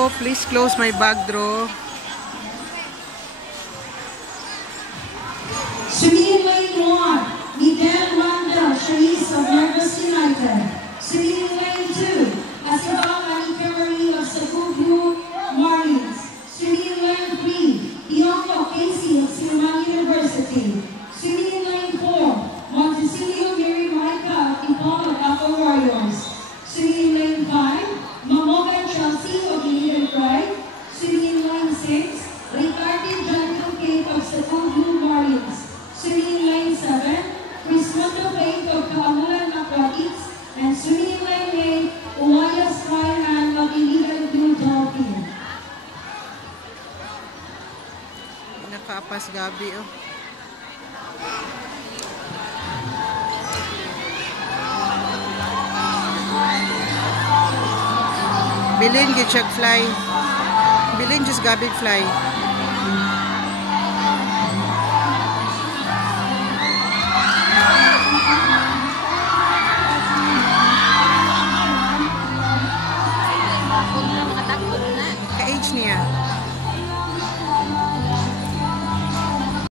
draw. Please close my bag draw. Swimming lane 1, Midel Wanda, Sharice of Nervous United. Swimming lane 2, Asibal Anikari of Cebu Marlins. Swimming lane 3, Bianco Casey of Silman University. Swimming lane 4, Montecillo Mary Maika of Impala Alpha Warriors. Swimming lane 5, Mamoga Chelsea of Eden Pride. Swimming lane 6, Ricardo Janko Cape of Cebu Marlins. Swimming lane 7, Crismondo Bank of Kamulan Aquatics. And swimming lane 8, Uwaya Skyhan of Iligan Blue Dolphin. Nakaapas gabi oh. Bilin gitsag fly. Bilin just gabi fly. Ka-age niya.